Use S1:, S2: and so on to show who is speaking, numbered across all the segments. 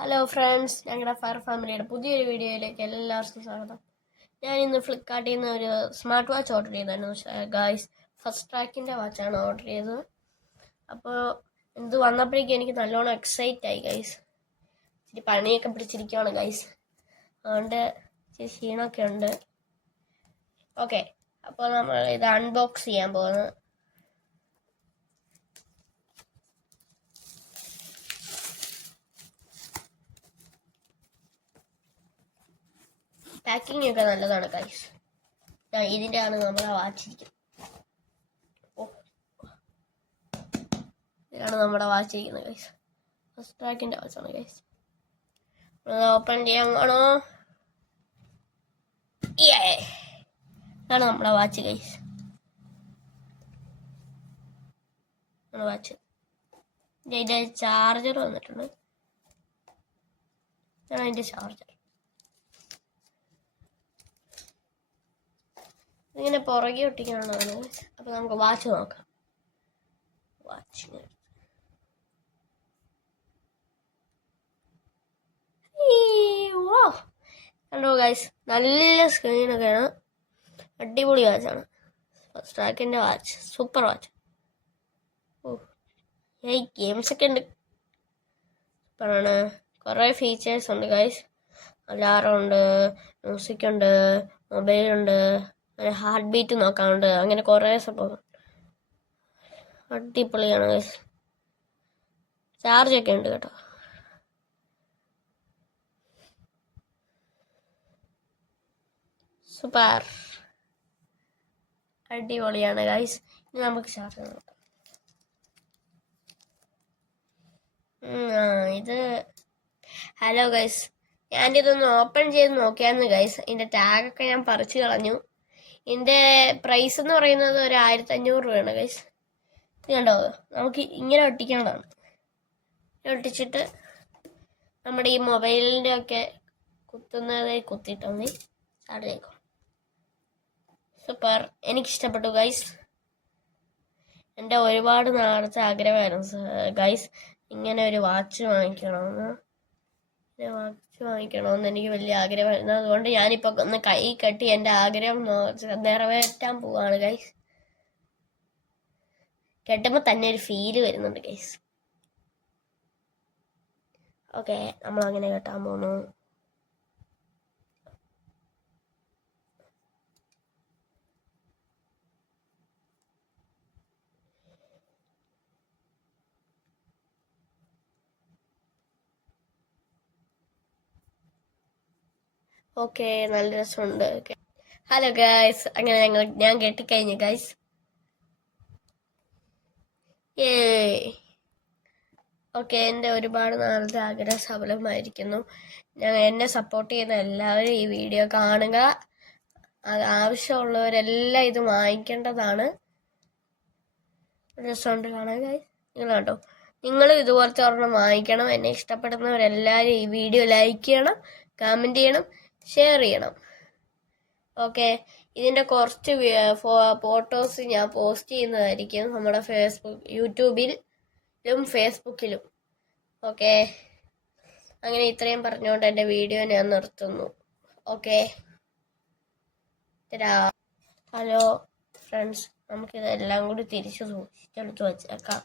S1: Hello friends ഞങ്ങളുടെ fire ഫാമിലിയുടെ പുതിയൊരു വീഡിയോയിലേക്ക് എല്ലാവർക്കും സ്വാഗതം. ഞാൻ ഇന്ന് ഫ്ലിപ്കാർട്ടിൽ നിന്ന് ഒരു സ്മാർട്ട് വാച്ച് ഓർഡർ ചെയ്തായിരുന്നു. ഗായ്സ് ഫസ്റ്റ് ട്രാക്കിന്റെ വാച്ചാണ് ഓർഡർ ചെയ്തത്. അപ്പോൾ ഇത് വന്നപ്പോഴേക്കും എനിക്ക് നല്ലോണം എക്സൈറ്റ് ആയി ഗൈസ് ഇച്ചിരി പണിയൊക്കെ പിടിച്ചിരിക്കുകയാണ് ഗൈസ് അതുകൊണ്ട് ഇച്ചിരി ക്ഷീണമൊക്കെ ഉണ്ട്. ഓക്കെ അപ്പോൾ നമ്മൾ ഇത് അൺബോക്സ് ചെയ്യാൻ പോകുന്നത് പാക്കിംഗ് ഒക്കെ നല്ലതാണ് കൈസ് ഇതിന്റെ ആണ് നമ്മൾ വാച്ചിരിക്കുന്നത്. ഇതാണ് നമ്മുടെ വാച്ചിരിക്കുന്നത് കൈസ് ഫസ്റ്റ് ട്രാക്കിന്റെ വാച്ചാണ് കൈസ് ഓപ്പൺ ചെയ്യാൻ കാണോ ഇതാണ് നമ്മുടെ വാച്ച് കൈസ് നമ്മുടെ വാച്ച്. ഇതിന്റെ ചാർജർ വന്നിട്ടുണ്ട്. ഇതാണ് അതിന്റെ ചാർജർ ഇങ്ങനെ പുറകെ ഒട്ടിക്കാനുള്ളതാണ് അപ്പൊ നമുക്ക് വാച്ച് നോക്കാം. വാച്ച് കണ്ടോ ഗൈസ് നല്ല സ്ക്രീനൊക്കെയാണ് അടിപൊളി വാച്ചാണ് ഫസ്റ്റ് ട്രാക്കിന്റെ വാച്ച് സൂപ്പർ വാച്ച് ഓ. ഈ ഗെയിംസ് ഒക്കെ ഉണ്ട്. സൂപ്പറാണ് കുറേ ഫീച്ചേഴ്സ് ഉണ്ട് ഗൈസ് അലാറം ഉണ്ട് മ്യൂസിക് ഉണ്ട് മൊബൈലുണ്ട് അങ്ങനെ ഹാർട്ട് ബീറ്റ് നോക്കാനുണ്ട്. അങ്ങനെ കുറേ സംഭവം. അടിപൊളിയാണ് ചാർജ് ഒക്കെ ഉണ്ട് കേട്ടോ. സൂപ്പർ അടിപൊളിയാണ് ഗൈസ് ഇനി നമുക്ക് ചാർജ് നോക്കാം ഇത് ഹലോ ഗൈസ് ഞാനിതൊന്ന് ഓപ്പൺ ചെയ്ത് നോക്കിയായിരുന്നു ഗൈസ് ഇതിന്റെ ടാഗൊക്കെ ഞാൻ പറിച്ചു കളഞ്ഞു. ഇതിന്റെ പ്രൈസ് എന്ന് പറയുന്നത് ഒരു ആയിരത്തി അഞ്ഞൂറ് രൂപയാണ് ഗൈസ് കണ്ടോ? നമുക്ക് ഇങ്ങനെ ഒട്ടിക്കേണ്ടതാണ്. ഒട്ടിച്ചിട്ട് നമ്മുടെ ഈ മൊബൈലിന്റെ ഒക്കെ കുത്തുന്നത് കുത്തിയിട്ട് മതി സ്റ്റാർട്ട് ചെയ്തോ സൂപ്പർ എനിക്കിഷ്ടപ്പെട്ടു ഗൈസ് എന്റെ ഒരുപാട് നാളത്തെ ആഗ്രഹമായിരുന്നു ഗൈസ് ഇങ്ങനെ ഒരു വാച്ച് വാങ്ങിക്കണമെന്ന്. വാച്ച് വാങ്ങിക്കണമെന്ന് എനിക്ക് വലിയ ആഗ്രഹമായിരുന്നു. അതുകൊണ്ട് ഞാനിപ്പോൾ ഒന്ന് കൈ കെട്ടി എന്റെ ആഗ്രഹം നിറവേറ്റാൻ പോവാണ് ഗൈസ് കെട്ടുമ്പോൾ തന്നെ ഒരു ഫീൽ വരുന്നുണ്ട് ഗൈസ് ഓക്കെ നമ്മൾ അങ്ങനെ കെട്ടാൻ പോകുന്നു ഓക്കെ നല്ല രസമുണ്ട്. ഹലോ ഗായ്സ് അങ്ങനെ ഞങ്ങൾ ഞാൻ കെട്ടിക്കഴിഞ്ഞു ഗായ്സ് ഏ ഓക്കെ എന്റെ ഒരുപാട് നാളത്തെ ആഗ്രഹ സഫലമായിരിക്കുന്നു. ഞാൻ എന്നെ സപ്പോർട്ട് ചെയ്യുന്ന എല്ലാവരും ഈ വീഡിയോ കാണുക. അത് ആവശ്യമുള്ളവരെല്ലാം ഇത് വാങ്ങിക്കേണ്ടതാണ്. രസമുണ്ട് കാണാൻ ഗായ്സ് നിങ്ങൾ കേട്ടോ നിങ്ങൾ ഇതുപോലത്തെ ഒരെണ്ണം വാങ്ങിക്കണം. എന്നെ ഇഷ്ടപ്പെടുന്നവരെല്ലാവരും ഈ വീഡിയോ ലൈക്ക് ചെയ്യണം കമന്റ് ചെയ്യണം. ഷെയർ ചെയ്യണം. ഓക്കെ ഇതിന്റെ കുറച്ച് ഫോട്ടോസ് ഞാൻ പോസ്റ്റ് ചെയ്യുന്നതായിരിക്കും നമ്മുടെ ഫേസ്ബുക്ക് യൂട്യൂബിലും ഫേസ്ബുക്കിലും ഓക്കെ അങ്ങനെ ഇത്രയും പറഞ്ഞുകൊണ്ട് എന്റെ വീഡിയോ ഞാൻ നിർത്തുന്നു. ഓക്കെ ഹലോ ഫ്രണ്ട്സ് നമുക്കിതെല്ലാം കൂടി തിരിച്ചു സൂക്ഷിച്ചെടുത്ത് വച്ചേക്കാം.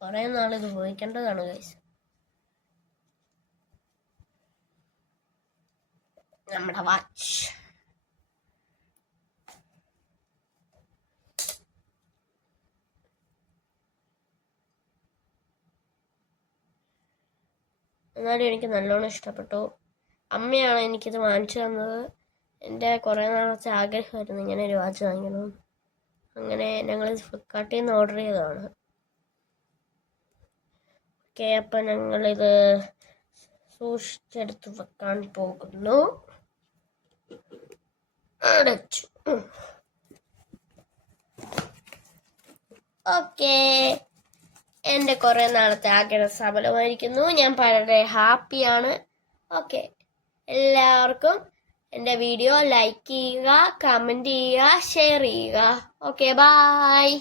S1: കുറേ നാൾ ഇത് ഉപയോഗിക്കേണ്ടതാണ് കഴിച്ചത് നമ്മുടെ വാച്ച് എന്നാലും എനിക്ക് നല്ലോണം ഇഷ്ടപ്പെട്ടു. അമ്മയാണ് എനിക്കിത് വാങ്ങിച്ചു തന്നത്. എന്റെ കുറേ നാളത്തെ ആഗ്രഹമായിരുന്നു ഇങ്ങനെ ഒരു വാച്ച് വാങ്ങിക്കണം അങ്ങനെ ഞങ്ങൾ ഫ്ലിപ്കാർട്ടിൽ നിന്ന് ഓർഡർ ചെയ്തതാണ്. ഓക്കെ അപ്പം ഞങ്ങളിത് സൂക്ഷിച്ചെടുത്ത് വെക്കാൻ പോകുന്നു. അടച്ചു. ഓക്കെ. എന്റെ കുറേ നാളത്തെ ആഗ്രഹം സഫലമായിരിക്കുന്നു. ഞാൻ വളരെ ഹാപ്പിയാണ്. ഓക്കെ. എല്ലാവർക്കും എന്റെ വീഡിയോ ലൈക്ക് ചെയ്യുക കമന്റ് ചെയ്യുക ഷെയർ ചെയ്യുക. Okay bye